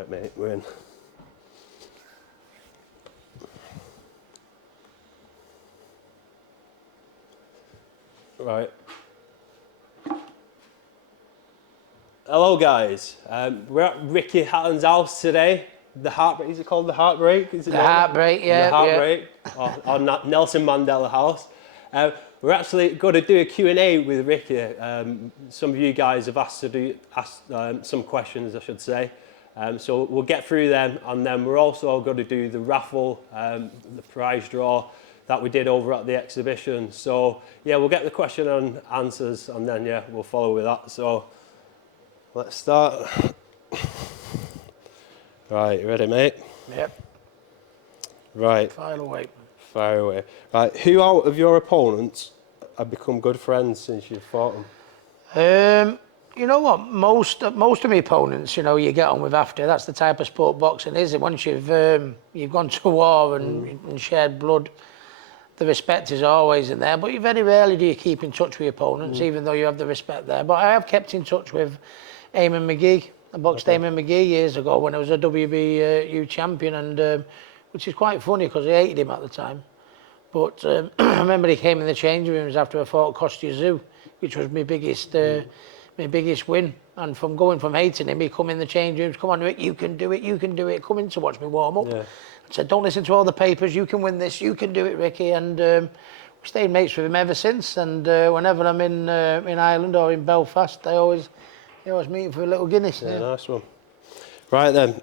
Right, mate, we're in. Right. Hello, guys. We're at Ricky Hatton's house today. Is it called the Heartbreak? Is it the Heartbreak, yeah. The Heartbreak, or Nelson Mandela House. We're actually going to do a Q&A with Ricky. Some of you guys have asked some questions, I should say. So we'll get through them, and then we're also going to do the raffle, the prize draw that we did over at the exhibition. So yeah, we'll get the question and answers, and then yeah, we'll follow with that. So let's start. Right, you ready, mate? Yep. Right. Fire away. Fire away. Right, who out of your opponents have become good friends since you've fought them? You know what? Most of my opponents, you know, you get on with after. That's the type of sport boxing is. Once you've gone to war and shared blood, the respect is always in there. But very rarely do you keep in touch with your opponents, even though you have the respect there. But I have kept in touch with Eamon McGee. I boxed Eamon McGee years ago when I was a WBU champion, and which is quite funny because I hated him at the time. But I remember he came in the changing rooms after I fought Kostya Tszyu, which was my biggest win. And from going from hating him, he come in the changing rooms, come on, Rick, you can do it, you can do it. Come in to watch me warm up. Yeah. I said, don't listen to all the papers, you can win this, you can do it, Ricky. And we stayed mates with him ever since. And whenever I'm in Ireland or in Belfast, they always meet him for a little Guinness. Yeah, nice one. Right then.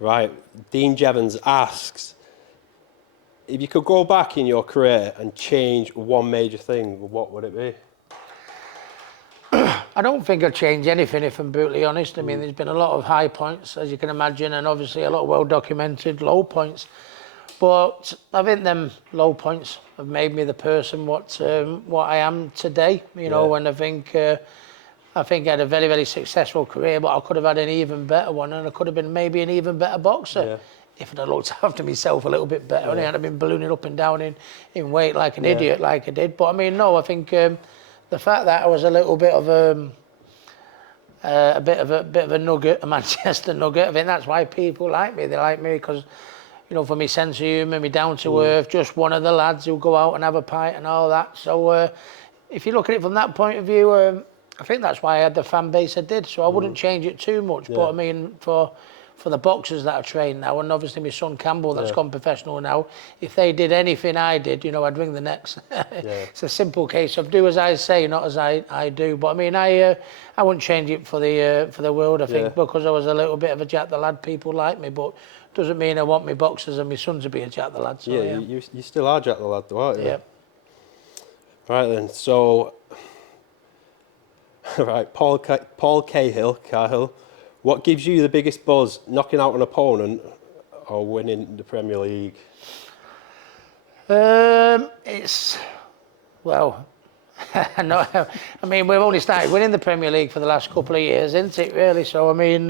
Right, Dean Jevons asks, if you could go back in your career and change one major thing, what would it be? I don't think I'd change anything, if I'm brutally honest. I mean, there's been a lot of high points, as you can imagine, and obviously a lot of well-documented low points. But I think them low points have made me the person what I am today, you know, and I think I had a very, very successful career, but I could have had an even better one, and I could have been maybe an even better boxer if I'd have looked after myself a little bit better. I hadn't been ballooning up and down in weight like an idiot like I did. But I mean, no, I think the fact that I was a little bit of a bit of a nugget, a Manchester nugget, I think that's why people like me. They like me because, you know, for me sense of humour, me down to earth, just one of the lads who go out and have a pint and all that. So if you look at it from that point of view, I think that's why I had the fan base I did. So I wouldn't change it too much. But I mean, for the boxers that I train now, and obviously my son Campbell that's gone professional now, if they did anything I did, you know, I'd ring the next. It's a simple case of do as I say, not as I do. But I mean, I wouldn't change it for the world, I think, because I was a little bit of a Jack the Lad. People like me, but doesn't mean I want my boxers and my son to be a Jack the Lad. So, you still are Jack the Lad, though, aren't you? Yeah. Right then, so right, Paul Cahill. What gives you the biggest buzz, knocking out an opponent or winning the Premier League? It's, well, no, I mean, we've only started winning the Premier League for the last couple of years, isn't it, really? So, I mean,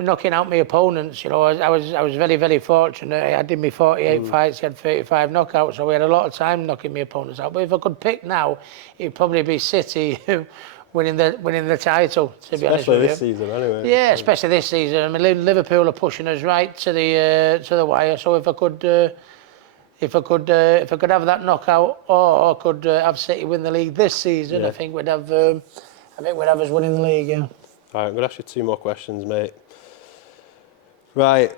knocking out my opponents, you know, I was very, very fortunate. I did my 48 fights, I had 35 knockouts, so we had a lot of time knocking my opponents out. But if I could pick now, it'd probably be City winning the title, to be honest with you. Especially this season, anyway. Yeah, especially this season. I mean, Liverpool are pushing us right to the wire. So if I could have that knockout, or I could have City win the league this season, I think we'd have us winning the league. Yeah. Right, I'm gonna ask you 2 more questions, mate. Right,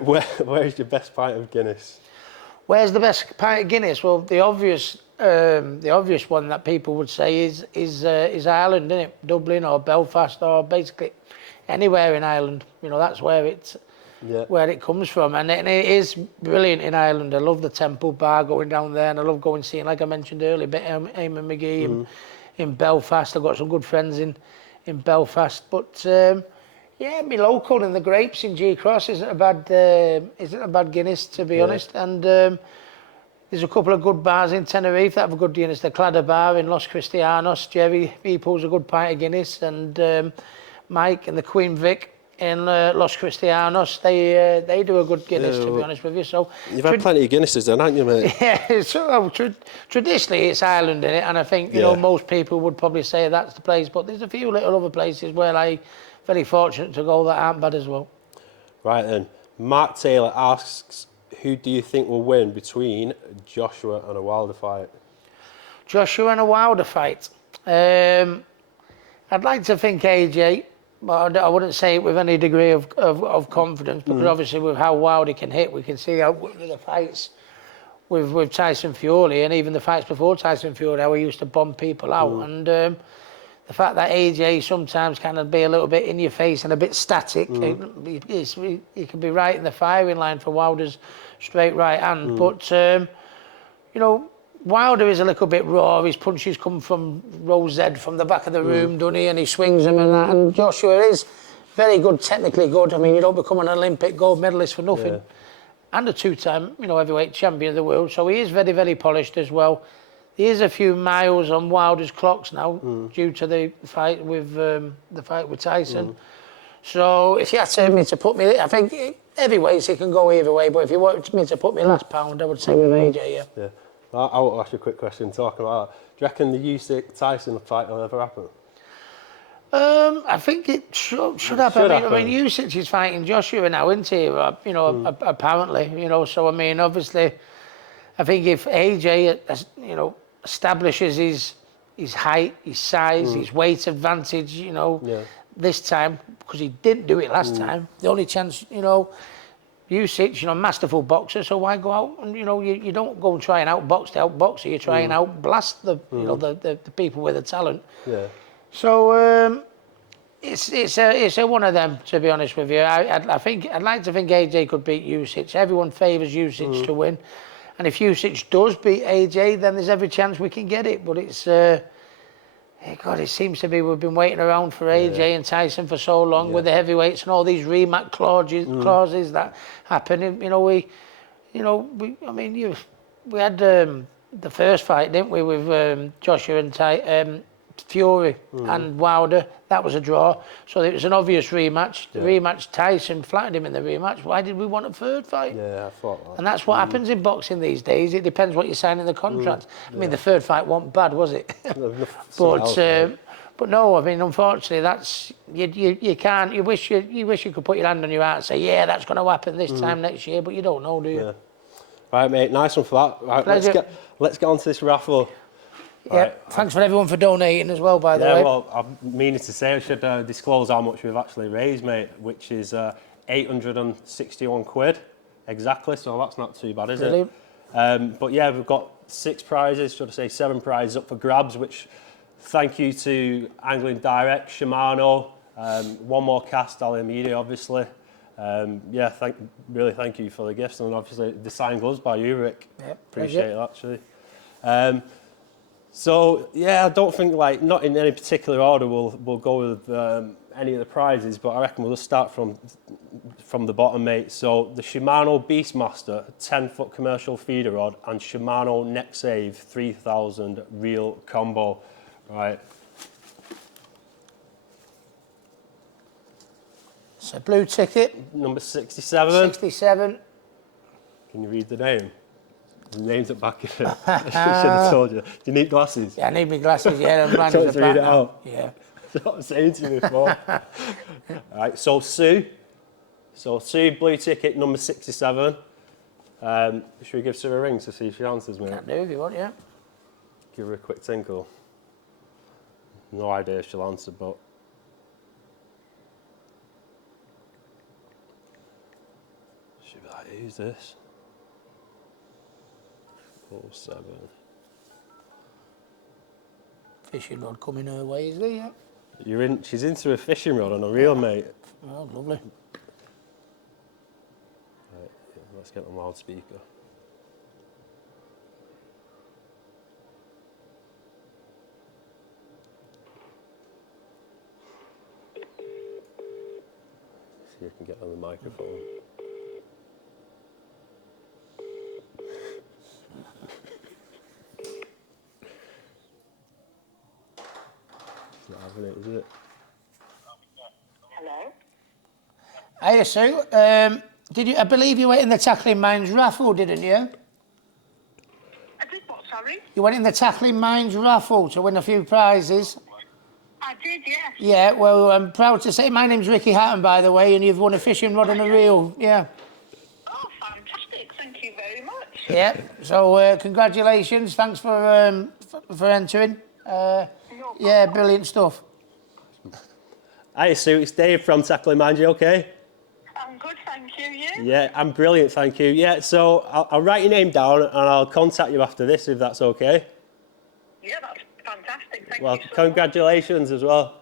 where's your best pint of Guinness? Where's the best pint of Guinness? Well, the obvious one that people would say is Ireland, isn't it? Dublin or Belfast or basically anywhere in Ireland. You know, that's where it comes from, and it is brilliant in Ireland. I love the Temple Bar, going down there, and I love going seeing, like I mentioned earlier, Eamon McGee in Belfast. I've got some good friends in Belfast, but yeah, me local in the Grapes in G Cross isn't a bad Guinness, to be honest. And there's a couple of good bars in Tenerife that have a good Guinness. The Cladder Bar in Los Cristianos, Jerry, he pulls a good pint of Guinness, and Mike and the Queen Vic in Los Cristianos, they do a good Guinness, to be honest with you. So you've had plenty of Guinnesses then, haven't you, mate? Yeah, so traditionally it's Ireland in it, and I think you know most people would probably say that's the place, but there's a few little other places where I very fortunate to go that aren't bad as well. Right then, Mark Taylor asks, who do you think will win between Joshua and a Wilder fight? Joshua and a Wilder fight. I'd like to think AJ, but I wouldn't say it with any degree of confidence, because obviously with how Wilder can hit, we can see how the fights with Tyson Fury, and even the fights before Tyson Fury, how he used to bomb people out. And the fact that AJ sometimes can be a little bit in your face and a bit static, he can be right in the firing line for Wilder's straight right hand. But, you know, Wilder is a little bit raw. His punches come from row Z from the back of the room, doesn't he? And he swings them and that. And Joshua is very good, technically good. I mean, you don't become an Olympic gold medalist for nothing. Yeah. And a two-time, you know, heavyweight champion of the world. So he is very, very polished as well. He is a few miles on Wilder's clocks now due to the fight with Tyson. So if you had to put me, I think heavyweights he can go either way. But if you want me to put me last pound, I would say with AJ. Yeah. I want to ask you a quick question talking about that. Do you reckon the Usyk Tyson fight will ever happen? I think it should happen. I mean, Usyk is fighting Joshua now, isn't he? You know, apparently. You know, so I mean, obviously, I think if AJ, you know, establishes his height, his size, his weight advantage, you know, this time, because he didn't do it last time. The only chance, you know, Usyk, you know, masterful boxer, so why go out and, you know, you don't go and try and outbox the outboxer, you try and outblast the, you know, the people with the talent. Yeah. So it's a one of them, to be honest with you. I'd like to think AJ could beat Usyk. Everyone favours Usyk to win, and if Usyk does beat AJ, then there's every chance we can get it. But it's God, it seems to be we've been waiting around for AJ and Tyson for so long with the heavyweights and all these rematch clauses that happen. We had the first fight, didn't we, with Joshua and Fury and Wilder. That was a draw, so it was an obvious rematch. The rematch, Tyson flattened him in the rematch. Why did we want a third fight? Yeah, I thought that. And that's what happens in boxing these days. It depends what you sign in the contract. I mean, the third fight wasn't bad, was it? But no, I mean, unfortunately, that's you can't. You wish you could put your hand on your heart and say, yeah, that's going to happen this time next year, but you don't know, do you? Yeah. Right, mate. Nice one for that. Right, let's get on to this raffle. Yeah, right. Thanks for everyone for donating as well, by the way. Yeah, well, I'm meaning to say I should disclose how much we've actually raised, mate, which is 861 quid, exactly, so that's not too bad, is it? But yeah, we've got 6 prizes, should I say 7 prizes up for grabs, which thank you to Angling Direct, Shimano, One More Cast, Ali Media, obviously. Yeah, thank you for the gifts, and obviously the signed gloves by you, Rick. Yep, appreciate it, actually. So yeah, I don't think not in any particular order we'll go with any of the prizes, but I reckon we'll just start from the bottom, mate. So the Shimano Beastmaster 10-foot commercial feeder rod and Shimano Neck Save 3000 reel combo, right? It's a blue ticket. Number 67. 67. Can you read the name? The name's at the back of it. I should have told you. Do you need glasses? Yeah, I need my glasses, yeah. I'm Do you want to read it out? Yeah. That's what I was saying to you before. All right, so Sue, blue ticket, number 67. Should we give Sue a ring to see if she answers, mate? Can do if you want, yeah. Give her a quick tinkle. No idea if she'll answer, but... She'll be like, who's this? 47. Fishing rod coming her way, is there? Yeah. She's into a fishing rod on a reel, mate. Oh, lovely. Right, yeah, let's get the loudspeaker. See if I can get on the microphone. Not having it, is it? Hello? Hiya, Sue. I believe you went in the Tackling Minds raffle, didn't you? I did what, sorry? You went in the Tackling Minds raffle to win a few prizes. I did, yes. Yeah, well, I'm proud to say my name's Ricky Hatton, by the way, and you've won a fishing rod and a reel. Yeah. Oh, fantastic. Thank you very much. Yeah. So, congratulations. Thanks for entering. Yeah, brilliant stuff. Hi, Sue. It's Dave from Tackling Mind. You okay? I'm good, thank you. You? Yeah, I'm brilliant, thank you. Yeah, so I'll write your name down and I'll contact you after this if that's okay. Yeah, that's fantastic. Thank Well, you so congratulations as well. much.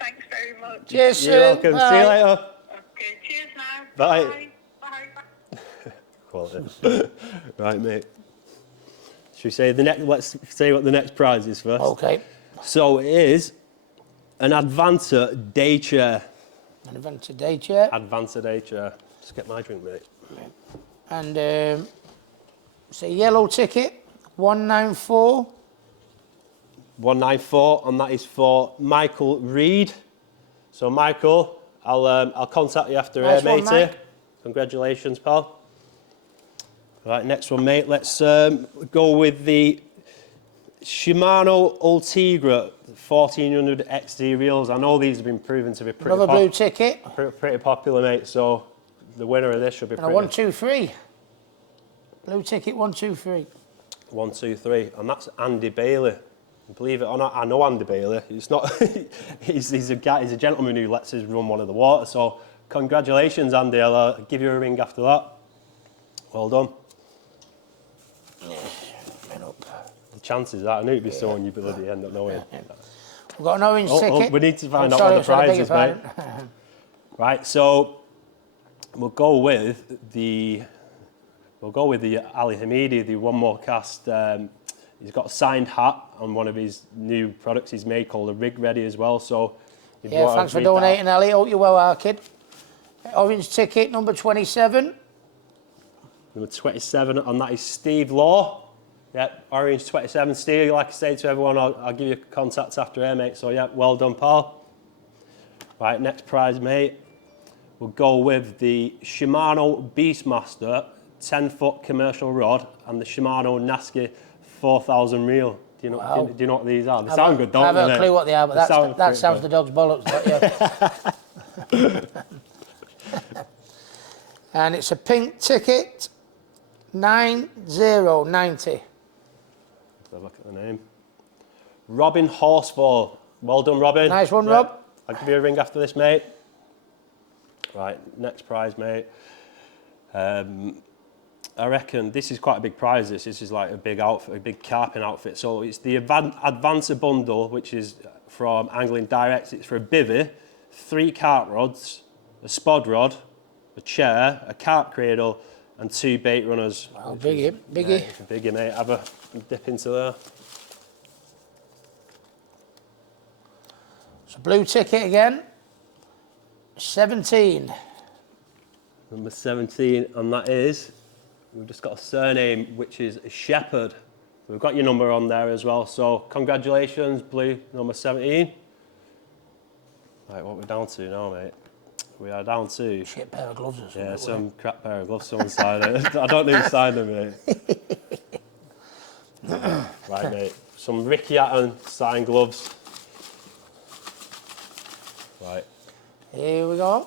Thanks very much. Cheers, You're Sue. welcome. Bye. See you later. Okay, cheers now. Bye. Bye. Quality. Right, mate. Should we say the next? Let's say what the next prize is first. Okay. So it is an Advancer day chair. An Advancer day chair. Advancer day chair. Just get my drink, mate. And it's a yellow ticket, 194. 194, and that is for Michael Reed. So Michael, I'll contact you after Nice here, one, matey. Mike. Congratulations, pal. Right, next one, mate. Let's go with the Shimano Ultegra 1400 XD reels. I know these have been proven to be pretty Another blue ticket. pretty popular, mate. So the winner of this should be And a pretty. 123. Blue ticket, 123. 1, 2, 3, and that's Andy Bailey. Believe it or not, I know Andy Bailey. It's not. he's a guy. He's a gentleman who lets us run one of the water. So congratulations, Andy. I'll give you a ring after that. Well done. The chances are, I knew it'd be someone you bloody end up knowing. We've got an orange ticket. We need to find out sorry, what the prize is, sorry, mate. Right, so we'll go with the Ali Hamidi, the One More Cast. He's got a signed hat on one of his new products he's made called a Rig Ready as well. So if you Yeah, want to thanks for read that- donating, Ali. Hope you're well, our kid. Orange ticket, number 27. Number 27, and that is Steve Law. Yeah, Orange 27. Steve, like I say to everyone, I'll give you contacts after here, mate. So yeah, well done, pal. Right, next prize, mate. We'll go with the Shimano Beastmaster 10-foot commercial rod and the Shimano Naski 4000 reel. Do you know? Wow. Do you know what these are? They sound good, don't I they? haven't a clue what they are, but that sounds good. the dog's bollocks. But yeah. And it's a pink ticket, 9090. Let's have a look at the name. Robin Horsefall. Well done, Robin. Nice one, Rob. I'll give you a ring after this, mate. Right, next prize, mate. I reckon this is quite a big prize. This is like a big outfit, a big carping outfit. So it's the Advancer bundle, which is from Angling Direct. It's for a bivvy, 3 carp rods, a spod rod, a chair, a carp cradle, and 2 bait runners. Wow, biggie. Yeah, it's a biggie, mate. Have a dip into there. So blue ticket again, 17. Number 17, and that is, we've just got a surname, which is Shepherd. We've got your number on there as well, so congratulations, blue, number 17. Right, what we're down to now, mate? We are down to... Shit pair of gloves or something. Yeah, some crap pair of gloves, someone signed it. I don't need to sign them, mate. Right, mate, some Ricky Hatton signed gloves. Right, Here we go.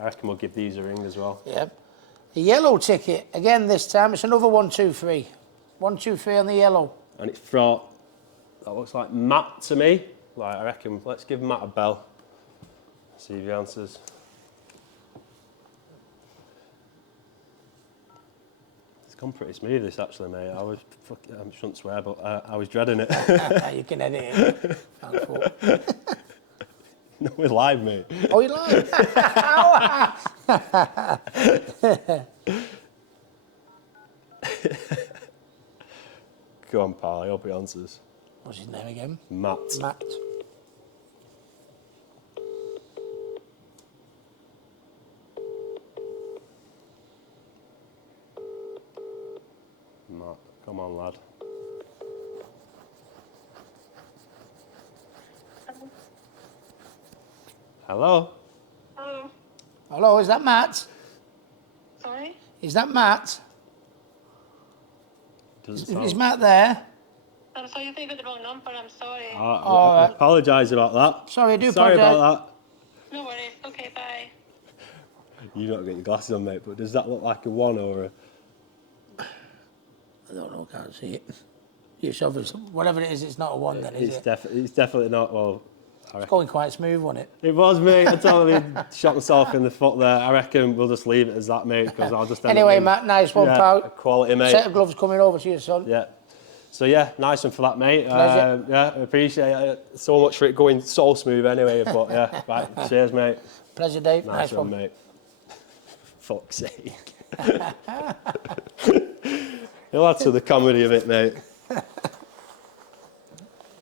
I reckon we'll give these a ring as well. Yeah. The yellow ticket, again this time, it's another 123. 123 on the yellow. And it's from, that looks like Matt to me. Like, I reckon, let's give Matt a bell. See if he answers. It's gone pretty smooth, this actually, mate. I shouldn't swear, but I was dreading it. You can edit it. Thankful. No, we're live, mate. Oh, you like? Go on, pal, I hope he answers. What's his name again? Matt. Matt. Matt, come on, lad. Hello? Oh, Hello, is that Matt? sorry? Is that Matt? Doesn't Is sound... Matt there? I'm sorry, you think you got the wrong number. I'm sorry. I apologise about that. Sorry, I do Sorry apologise. about No worries. Okay, bye. that. You don't get your glasses on, mate, but does that look like a 1 or a... I don't know, can't see it. Yourself is, whatever it is, it's not a 1 then, is it? It's definitely not, well... It's going quite smooth, wasn't it? It was, mate. I totally shot myself in the foot there. I reckon we'll just leave it as that, mate, because I'll just... Anyway, Matt, nice one, pal. Quality, mate. Set of gloves coming over to you, son. Yeah. So, yeah, nice one for that, mate. Pleasure. Yeah, I appreciate it so much for it going so smooth anyway, but, yeah, right, cheers, mate. Pleasure, Dave. Nice one, mate. Fuck's sake. You'll add to the comedy of it, mate.